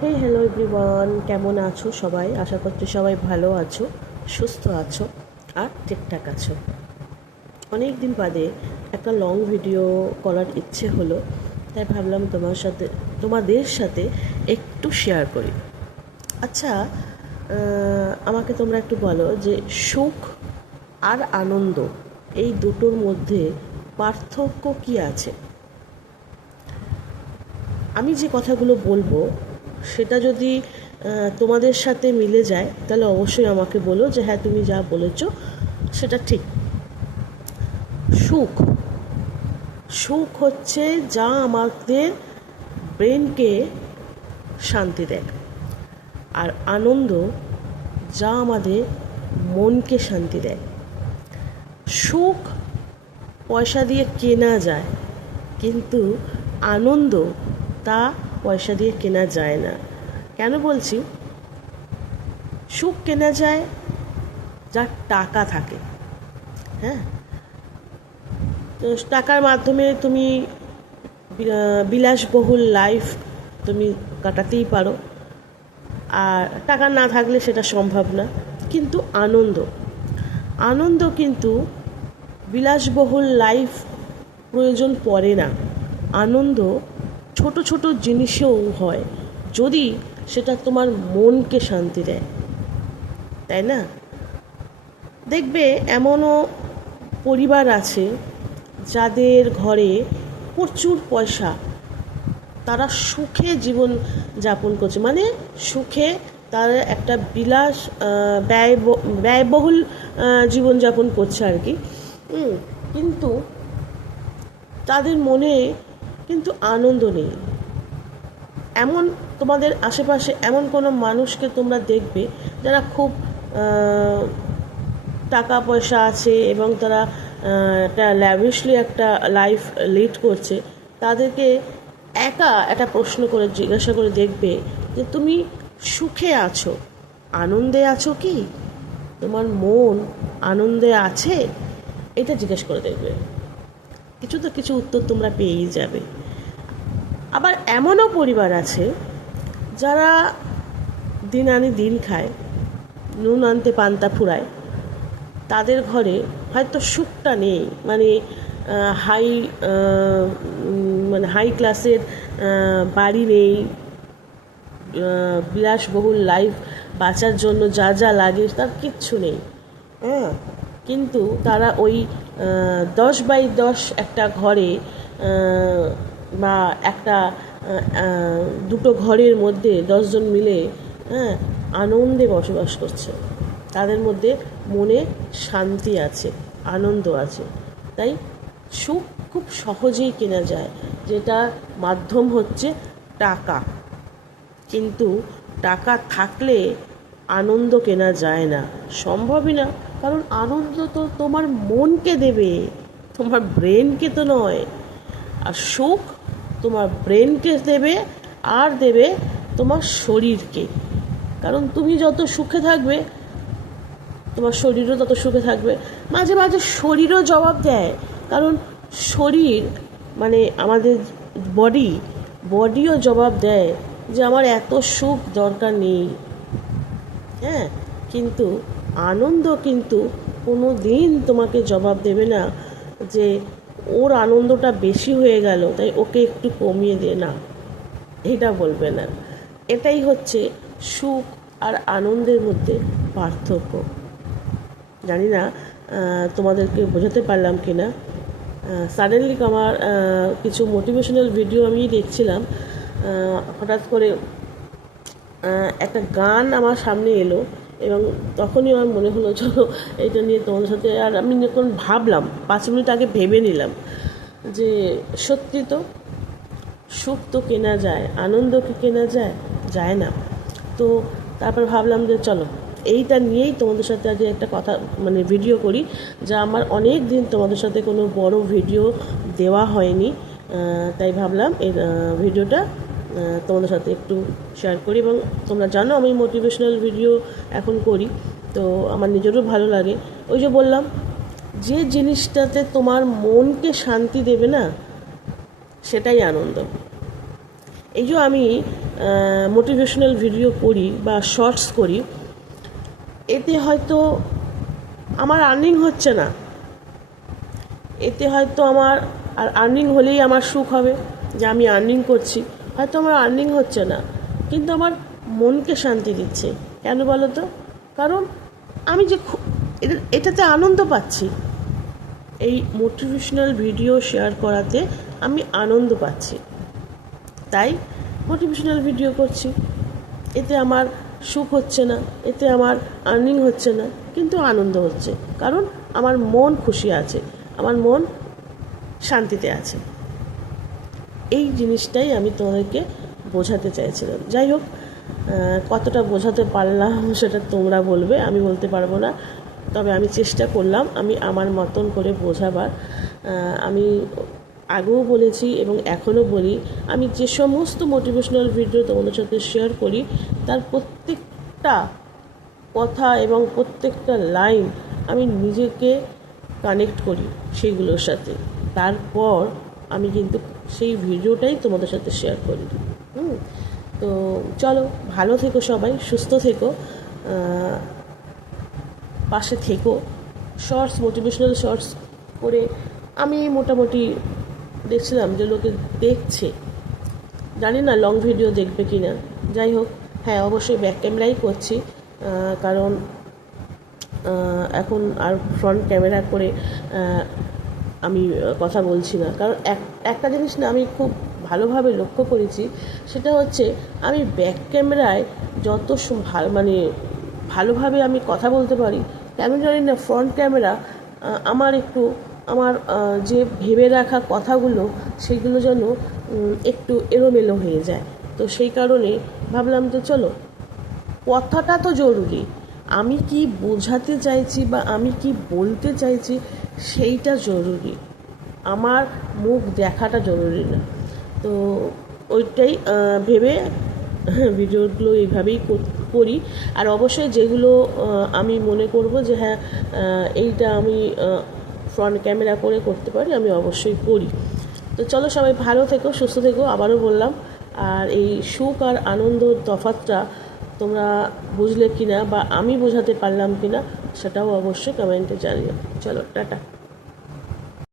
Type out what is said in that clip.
Hello everyone, কেমন আছো সবাই? আশা করছি সবাই ভালো আছো, সুস্থ আছো আর ঠিকঠাক আছো। অনেক দিন বাদে একটা লং ভিডিও করার ইচ্ছে হলো, তাই ভাবলাম তোমাদের সাথে একটু শেয়ার করি। আচ্ছা, আমাকে তোমরা একটু বলো যে সুখ আর আনন্দ এই দুটোর মধ্যে পার্থক্য কী আছে? আমি যে কথাগুলো বলবো সেটা যদি তোমাদের সাথে মিলে যায় তাহলে অবশ্যই আমাকে বলো যে হ্যাঁ, তুমি যা বলেছো সেটা ঠিক। সুখ সুখ হচ্ছে যা আমাদের ব্রেনকে শান্তি দেয়, আর আনন্দ যা আমাদের মনকে শান্তি দেয়। সুখ পয়সা দিয়ে কেনা যায়, কিন্তু আনন্দ তা পয়সা দিয়ে কেনা যায় না। কেন বলছি? সুখ কেনা যায় যার টাকা থাকে। হ্যাঁ, তো টাকার মাধ্যমে তুমি বিলাসবহুল লাইফ তুমি কাটাতেই পারো, আর টাকা না থাকলে সেটা সম্ভব না। কিন্তু আনন্দ কিন্তু বিলাসবহুল লাইফ প্রয়োজন পড়ে না। আনন্দ ছোট ছোট জিনিসেও হয়, যদি সেটা তোমার মনকে শান্তি দেয়, তাই না? দেখবে এমনও পরিবার আছে যাদের ঘরে প্রচুর পয়সা, তারা সুখে জীবন যাপন করছে, মানে সুখে তারা একটা ব্যয়বহুল জীবনযাপন করছে আর কি। কিন্তু তাদের মনে কিন্তু আনন্দ নেই। এমন তোমাদের আশেপাশে এমন কোনো মানুষকে তোমরা দেখবে যারা খুব টাকা পয়সা আছে এবং তারা একটা ল্যাভিশলি একটা লাইফ লিড করছে, তাদেরকে একটা প্রশ্ন করে জিজ্ঞাসা করে দেখবে যে তুমি সুখে আছো, আনন্দে আছো কি? তোমার মন আনন্দে আছে? এটা জিজ্ঞেস করে দেখবে, কিছু উত্তর তোমরা পেয়েই যাবে। আবার এমনও পরিবার আছে যারা দিন আনি দিন খায়, নুন আনতে পান্তা ফুরায়, তাদের ঘরে হয়তো সুখটা নেই, মানে হাই হাই ক্লাসের বাড়ি নেই, বিলাসবহুল লাইফ বাঁচার জন্য যা যা লাগে তার কিচ্ছু নেই। হ্যাঁ, কিন্তু তারা ওই 10x10 একটা ঘরে বা একটা দুটো ঘরের মধ্যে 10 জন মিলে আনন্দে বসবাস করছে। তাদের মধ্যে মনে শান্তি আছে, আনন্দ আছে। তাই সুখ খুব সহজেই কেনা যায়, যেটা মাধ্যম হচ্ছে টাকা। কিন্তু টাকা থাকলে আনন্দ কেনা যায় না, সম্ভবই না। কারণ আনন্দ তো তোমার মনকে দেবে, তোমার ব্রেনকে তো নয়। আর সুখ তোমার ব্রেনকে দেবে, আর দেবে তোমার শরীরকে। কারণ তুমি যত সুখে থাকবে তোমার শরীরও তত সুখে থাকবে। মাঝে মাঝে শরীরও জবাব দেয়, কারণ শরীর মানে আমাদের বডিও জবাব দেয় যে আমার এত সুখ দরকার নেই। হ্যাঁ, কিন্তু আনন্দ কিন্তু কোনো দিন তোমাকে জবাব দেবে না যে ওর আনন্দটা বেশি হয়ে গেল তাই ওকে একটু কমিয়ে দে না, এটা বলবে না। এটাই হচ্ছে সুখ আর আনন্দের মধ্যে পার্থক্য। জানি না তোমাদেরকে বোঝাতে পারলাম কি না। সাডেনলি আমার কিছু মোটিভেশনাল ভিডিও আমি দেখছিলাম, হঠাৎ করে একটা গান আমার সামনে এলো, এবং তখনই আমার মনে হলো চলো এটা নিয়ে তোমাদের সাথে। আর আমি যখন ভাবলাম 5 মিনিট আগে ভেবে নিলাম যে সত্যি তো, সুখ তো কেনা যায়, আনন্দ কি কেনা যায়? যায় না। তো তারপর ভাবলাম যে চলো এইটা নিয়েই তোমাদের সাথে আজ একটা কথা ভিডিও করি, যা আমার অনেক দিন তোমাদের সাথে কোনো বড় ভিডিও দেওয়া হয়নি। তাই ভাবলাম এই ভিডিওটা তোমাদের সাথে একটু শেয়ার করি। এবং তোমরা জানো আমি মোটিভেশনাল ভিডিও এখন করি, তো আমার নিজেরও ভালো লাগে। ওই যে বললাম, যে জিনিসটাতে তোমার মনকে শান্তি দেবে না, সেটাই আনন্দ। এই যে আমি মোটিভেশনাল ভিডিও করি বা শর্টস করি, এতে হয়তো আমার আর্নিং হচ্ছে না, এতে হয়তো আমার আর আর্নিং হলেই আমার সুখ হবে যে আমি আর্নিং করছি, হয়তো আমার আর্নিং হচ্ছে না, কিন্তু আমার মনকে শান্তি দিচ্ছে। কেন বলো তো? কারণ আমি যে এটাতে আনন্দ পাচ্ছি, এই মোটিভেশনাল ভিডিও শেয়ার করাতে আমি আনন্দ পাচ্ছি, তাই মোটিভেশনাল ভিডিও করছি। এতে আমার সুখ হচ্ছে না, এতে আমার আর্নিং হচ্ছে না, কিন্তু আনন্দ হচ্ছে, কারণ আমার মন খুশি আছে, আমার মন শান্তিতে আছে। এই জিনিসটাই আমি তোমাদেরকে বোঝাতে চাইছিলাম। যাই হোক, কতটা বোঝাতে পারলাম সেটা তোমরা বলবে, আমি বলতে পারবো না, তবে আমি চেষ্টা করলাম আমি আমার মতন করে বোঝাবার। আমি আগেও বলেছি এবং এখনও বলি, আমি যে সমস্ত মোটিভেশনাল ভিডিও তোমাদের সাথে শেয়ার করি তার প্রত্যেকটা কথা এবং প্রত্যেকটা লাইন আমি নিজেকে কানেক্ট করি সেইগুলোর সাথে, তারপর আমি কিন্তু সেই ভিডিওটাই তোমাদের সাথে শেয়ার করি। তো চলো, ভালো থেকো সবাই, সুস্থ থেকো, পাশে থেকো। শর্টস, মোটিভেশনাল শর্টস করে আমি মোটামুটি দেখছিলাম যে লোকে দেখছে, জানি না লং ভিডিও দেখবে কি না। যাই হোক, হ্যাঁ অবশ্যই ব্যাক ক্যামেরাই করছি, কারণ এখন আর ফ্রন্ট ক্যামেরা করে আমি কথা বলছি না। কারণ একটা জিনিস না আমি খুব ভালোভাবে লক্ষ্য করেছি, সেটা হচ্ছে আমি ব্যাক ক্যামেরায় যত মানে ভালোভাবে আমি কথা বলতে পারি, কেন জানি না ফ্রন্ট ক্যামেরা আমার একটু আমার যে ভেবে রাখা কথাগুলো সেগুলো যেন একটু এলোমেলো হয়ে যায়। তো সেই কারণে ভাবলাম তো চলো, কথাটা তো জরুরি, আমি কি বোঝাতে চাইছি বা আমি কি বলতে চাইছি সেইটা জরুরি, আমার মুখ দেখাটা জরুরি না। তো ওইটাই ভেবে ভিডিওগুলো এইভাবেই করি। আর অবশ্যই যেগুলো আমি মনে করব যে হ্যাঁ এইটা আমি ফ্রন্ট ক্যামেরা করে করতে পারি, আমি অবশ্যই করি। তো চলো সবাই ভালো থেকো, সুস্থ থেকো, আবারও বললাম। আর এই সুখ আর আনন্দর তফাৎটা তোমরা বুঝলে কিনা বা আমি বোঝাতে পারলাম কিনা সেটাও অবশ্যই কমেন্টে জানিও। চলো, টাটা।